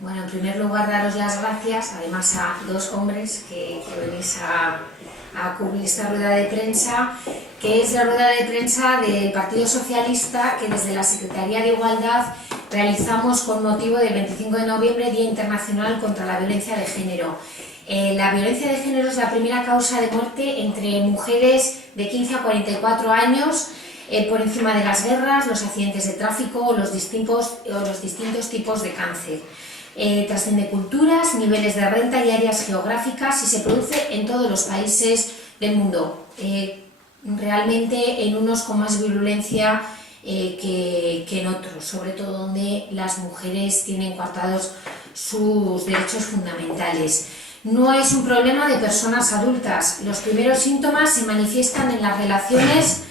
Bueno, en primer lugar, daros las gracias, además a dos hombres que venís a cubrir esta rueda de prensa, que es la rueda de prensa del Partido Socialista, que desde la Secretaría de Igualdad realizamos con motivo del 25 de noviembre, Día Internacional contra la Violencia de Género. La violencia de género es la primera causa de muerte entre mujeres de 15 a 44 años, por encima de las guerras, los accidentes de tráfico o los distintos tipos de cáncer. Trasciende culturas, niveles de renta y áreas geográficas y se produce en todos los países del mundo, realmente en unos con más virulencia que en otros, sobre todo donde las mujeres tienen coartados sus derechos fundamentales. No es un problema de personas adultas. Los primeros síntomas se manifiestan en las relaciones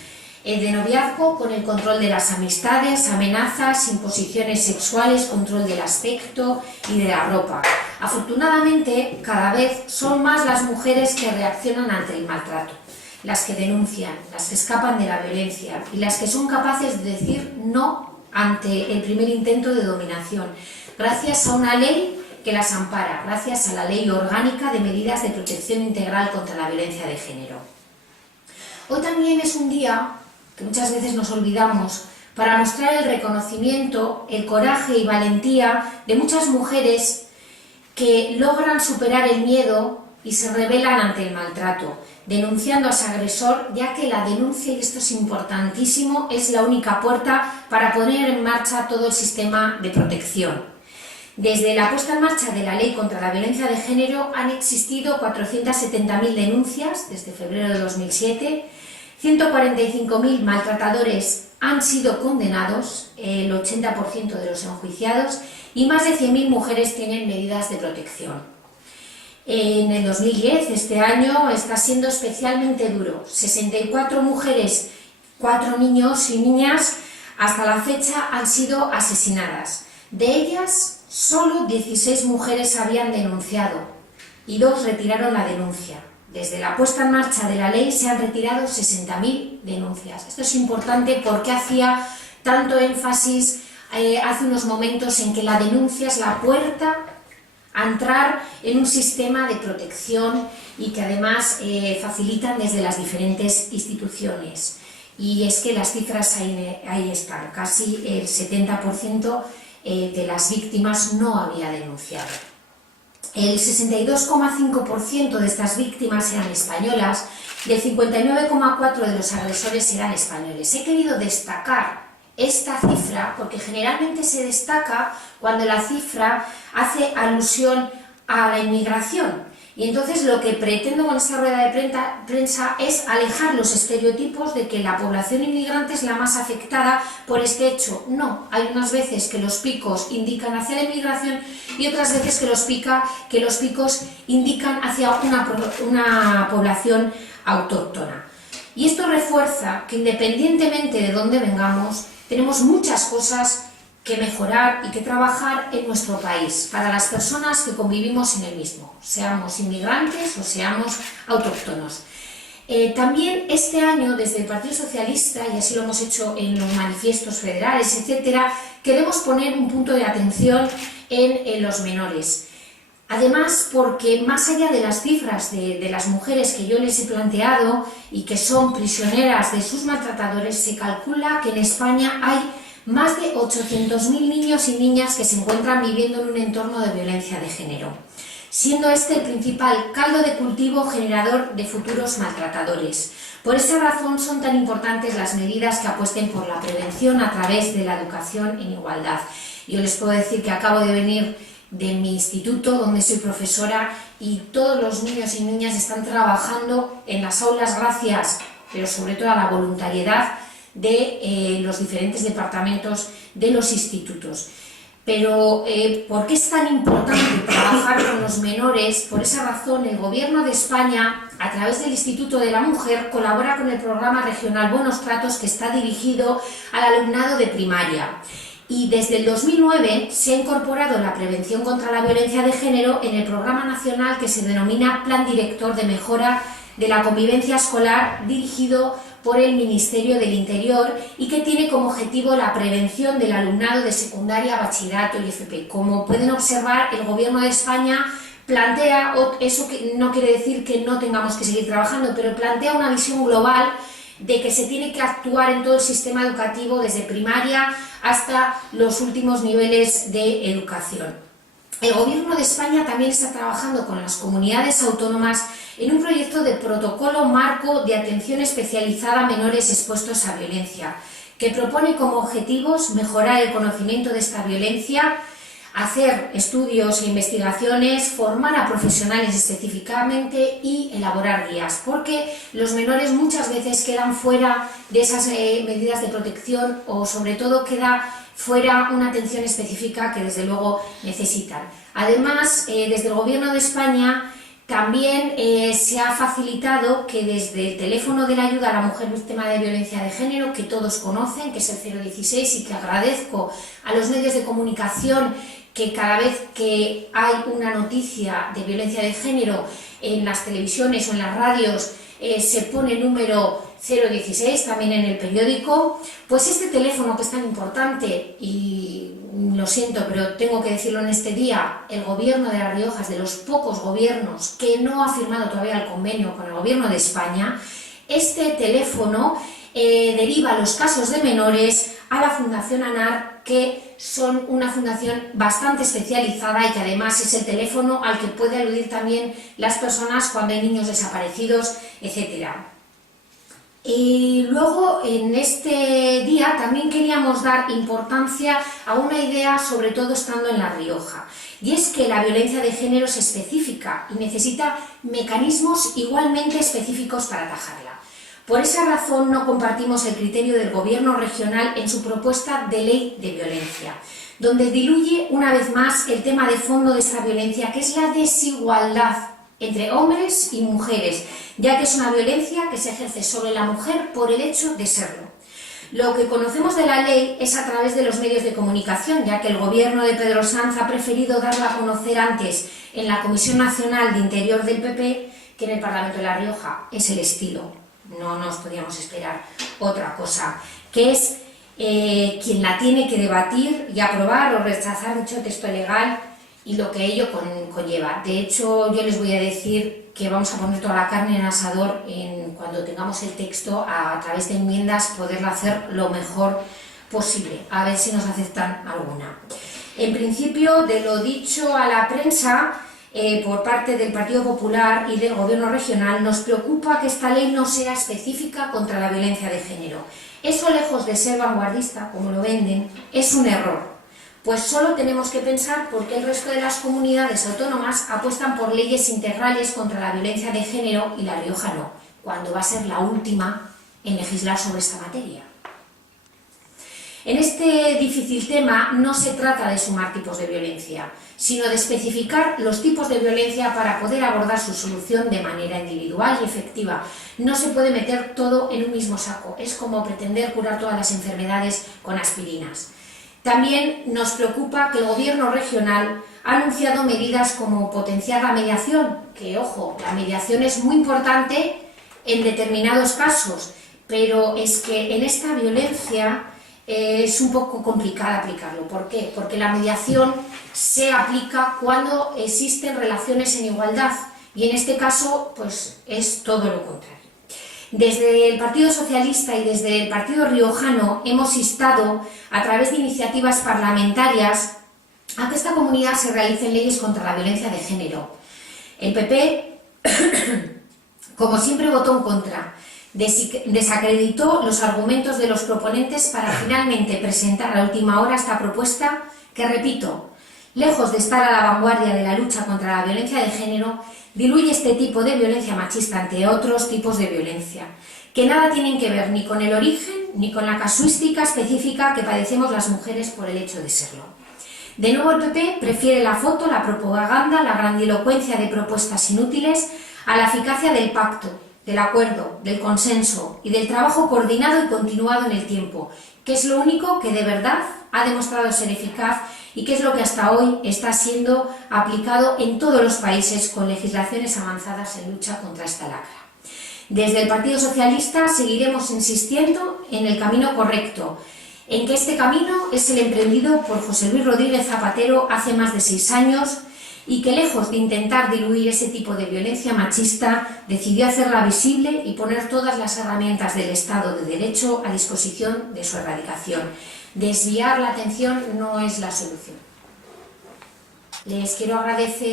de noviazgo, con el control de las amistades, amenazas, imposiciones sexuales, control del aspecto y de la ropa. Afortunadamente, cada vez son más las mujeres que reaccionan ante el maltrato, las que denuncian, las que escapan de la violencia y las que son capaces de decir no ante el primer intento de dominación, gracias a una ley que las ampara, gracias a la Ley Orgánica de Medidas de Protección Integral contra la Violencia de Género. Hoy también es un día que muchas veces nos olvidamos para mostrar el reconocimiento, el coraje y valentía de muchas mujeres que logran superar el miedo y se rebelan ante el maltrato, denunciando a su agresor, ya que la denuncia, y esto es importantísimo, es la única puerta para poner en marcha todo el sistema de protección. Desde la puesta en marcha de la Ley contra la Violencia de Género han existido 470.000 denuncias desde febrero de 2007, 145.000 maltratadores han sido condenados, el 80% de los enjuiciados, y más de 100.000 mujeres tienen medidas de protección. En el 2010, este año, está siendo especialmente duro. 64 mujeres, 4 niños y niñas hasta la fecha han sido asesinadas. De ellas, solo 16 mujeres habían denunciado y 2 retiraron la denuncia. Desde la puesta en marcha de la ley se han retirado 60.000 denuncias. Esto es importante porque hacía tanto énfasis hace unos momentos en que la denuncia es la puerta a entrar en un sistema de protección y que además facilitan desde las diferentes instituciones. Y es que las cifras ahí están, casi el 70% de las víctimas no había denunciado. El 62,5% de estas víctimas eran españolas y el 59,4% de los agresores eran españoles. He querido destacar esta cifra porque generalmente se destaca cuando la cifra hace alusión a la inmigración. Y entonces lo que pretendo con esta rueda de prensa es alejar los estereotipos de que la población inmigrante es la más afectada por este hecho. No, hay unas veces que los picos indican hacia la inmigración y otras veces que los picos indican hacia una población autóctona. Y esto refuerza que independientemente de dónde vengamos, tenemos muchas cosas que mejorar y que trabajar en nuestro país para las personas que convivimos en el mismo, seamos inmigrantes o seamos autóctonos. También este año, desde el Partido Socialista, y así lo hemos hecho en los manifiestos federales, etcétera, queremos poner un punto de atención en los menores. Además, porque más allá de las cifras de las mujeres que yo les he planteado y que son prisioneras de sus maltratadores, se calcula que en España hay más de 800.000 niños y niñas que se encuentran viviendo en un entorno de violencia de género, siendo este el principal caldo de cultivo generador de futuros maltratadores. Por esa razón son tan importantes las medidas que apuesten por la prevención a través de la educación en igualdad. Yo les puedo decir que acabo de venir de mi instituto, donde soy profesora, y todos los niños y niñas están trabajando en las aulas gracias, pero sobre todo a la voluntariedad de los diferentes departamentos de los institutos. Pero ¿por qué es tan importante trabajar con los menores? Por esa razón el Gobierno de España, a través del Instituto de la Mujer, colabora con el programa regional Buenos Tratos, que está dirigido al alumnado de primaria. Y desde el 2009 se ha incorporado la prevención contra la violencia de género en el programa nacional que se denomina Plan Director de Mejora de la Convivencia Escolar, dirigido por el Ministerio del Interior y que tiene como objetivo la prevención del alumnado de secundaria, bachillerato y FP. Como pueden observar, el Gobierno de España plantea, eso que no quiere decir que no tengamos que seguir trabajando, pero plantea una visión global de que se tiene que actuar en todo el sistema educativo desde primaria hasta los últimos niveles de educación. El Gobierno de España también está trabajando con las comunidades autónomas en un proyecto de protocolo marco de atención especializada a menores expuestos a violencia, que propone como objetivos mejorar el conocimiento de esta violencia, hacer estudios e investigaciones, formar a profesionales específicamente y elaborar guías, porque los menores muchas veces quedan fuera de esas medidas de protección o sobre todo queda fuera una atención específica que desde luego necesitan. Además, desde el Gobierno de España también se ha facilitado que desde el teléfono de la ayuda a la mujer víctima de violencia de género, que todos conocen, que es el 016 y que agradezco a los medios de comunicación que cada vez que hay una noticia de violencia de género en las televisiones o en las radios se pone el número 016, también en el periódico, pues este teléfono que es tan importante, y lo siento, pero tengo que decirlo en este día, el Gobierno de La Rioja es de los pocos gobiernos que no ha firmado todavía el convenio con el Gobierno de España. Este teléfono deriva los casos de menores a la Fundación ANAR, que son una fundación bastante especializada y que además es el teléfono al que puede aludir también las personas cuando hay niños desaparecidos, etc. Y luego en este día también queríamos dar importancia a una idea, sobre todo estando en La Rioja, y es que la violencia de género es específica y necesita mecanismos igualmente específicos para atajarla. Por esa razón no compartimos el criterio del Gobierno regional en su propuesta de ley de violencia, donde diluye una vez más el tema de fondo de esta violencia, que es la desigualdad entre hombres y mujeres, ya que es una violencia que se ejerce sobre la mujer por el hecho de serlo. Lo que conocemos de la ley es a través de los medios de comunicación, ya que el Gobierno de Pedro Sanz ha preferido darla a conocer antes en la Comisión Nacional de Interior del PP que en el Parlamento de La Rioja. Es el estilo. No nos podíamos esperar otra cosa, que es quien la tiene que debatir y aprobar o rechazar dicho texto legal y lo que ello conlleva. De hecho, yo les voy a decir que vamos a poner toda la carne en el asador cuando tengamos el texto, a través de enmiendas, poderlo hacer lo mejor posible, a ver si nos aceptan alguna. En principio, de lo dicho a la prensa, por parte del Partido Popular y del Gobierno regional, nos preocupa que esta ley no sea específica contra la violencia de género. Eso, lejos de ser vanguardista, como lo venden, es un error, pues solo tenemos que pensar por qué el resto de las comunidades autónomas apuestan por leyes integrales contra la violencia de género y La Rioja no, cuando va a ser la última en legislar sobre esta materia. En este difícil tema no se trata de sumar tipos de violencia, sino de especificar los tipos de violencia para poder abordar su solución de manera individual y efectiva. No se puede meter todo en un mismo saco, es como pretender curar todas las enfermedades con aspirinas. También nos preocupa que el Gobierno regional ha anunciado medidas como potenciar la mediación, que, ojo, la mediación es muy importante en determinados casos, pero es que en esta violencia es un poco complicado aplicarlo. ¿Por qué? Porque la mediación se aplica cuando existen relaciones en igualdad y en este caso pues es todo lo contrario. Desde el Partido Socialista y desde el Partido Riojano hemos instado a través de iniciativas parlamentarias a que esta comunidad se realicen leyes contra la violencia de género. El PP, como siempre, votó en contra. Desacreditó los argumentos de los proponentes para finalmente presentar a última hora esta propuesta que, repito, lejos de estar a la vanguardia de la lucha contra la violencia de género, diluye este tipo de violencia machista ante otros tipos de violencia, que nada tienen que ver ni con el origen ni con la casuística específica que padecemos las mujeres por el hecho de serlo. De nuevo, el PP prefiere la foto, la propaganda, la grandilocuencia de propuestas inútiles a la eficacia del pacto, del acuerdo, del consenso y del trabajo coordinado y continuado en el tiempo, que es lo único que de verdad ha demostrado ser eficaz y que es lo que hasta hoy está siendo aplicado en todos los países con legislaciones avanzadas en lucha contra esta lacra. Desde el Partido Socialista seguiremos insistiendo en el camino correcto, en que este camino es el emprendido por José Luis Rodríguez Zapatero hace más de 6 años y que, lejos de intentar diluir ese tipo de violencia machista, decidió hacerla visible y poner todas las herramientas del Estado de Derecho a disposición de su erradicación. Desviar la atención no es la solución. Les quiero agradecer